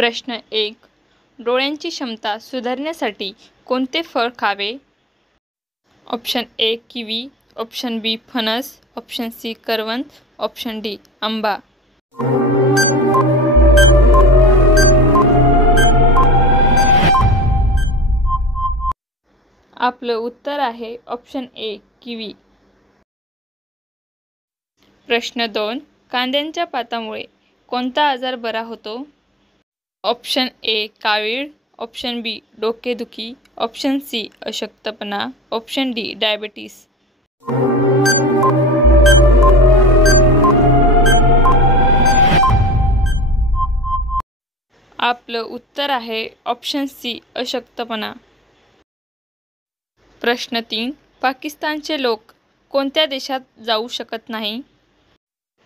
प्रश्न 1. डोळ्यांची क्षमता सुधारण्यासाठी कोणते फळ खावे? ऑप्शन ए किवी, ऑप्शन बी फणस, ऑप्शन सी करवंद, ऑप्शन डी आंबा. आपलं उत्तर आहे ऑप्शन ए किवी. प्रश्न 2. कांद्याच्या पातामुळे कोणता आजार बरा होतो? ऑप्शन ए कावीळ, ऑप्शन बी डोकेदुखी, ऑप्शन सी अशक्तपणा, ऑप्शन डी डायबिटीस. आपलं उत्तर आहे ऑप्शन सी अशक्तपणा. प्रश्न 3. पाकिस्तानचे लोक कोणत्या देशात जाऊ शकत नाही?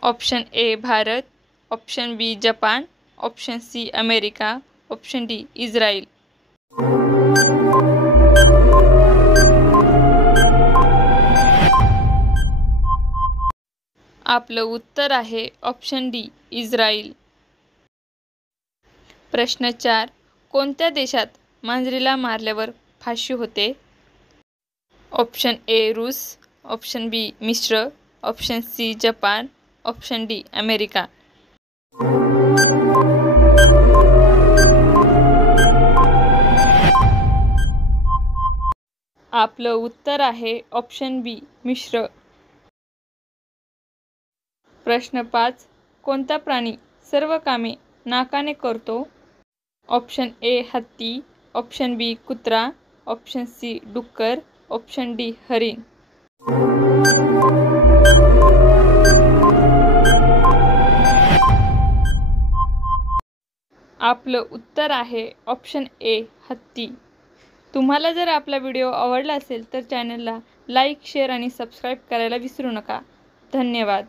Option A Bharat, option B Japan, option C America, option D Israel. आपलं उत्तर आहे ऑप्शन डी इस्रायल. प्रश्न 4. कोणत्या देशात मांजरीला मारल्यावर फाशी होते? ऑप्शन ए रूस, ऑप्शन बी मिस्र, option C Japan, option D America. आपलं उत्तर आहे ऑप्शन बी मिश्र. प्रश्न 5. कोणता प्राणी सर्व कामे नाकाने करतो? ऑप्शन ए हत्ती, ऑप्शन बी कुत्रा, ऑप्शन सी डुक्कर, ऑप्शन डी हरिण. आपलं उत्तर आहे ऑप्शन ए हत्ती. तुम्हाला जर आपला व्हिडिओ आवडला असेल तर चॅनलला लाईक, शेअर आणि सबस्क्राईब करायला विसरू नका. धन्यवाद.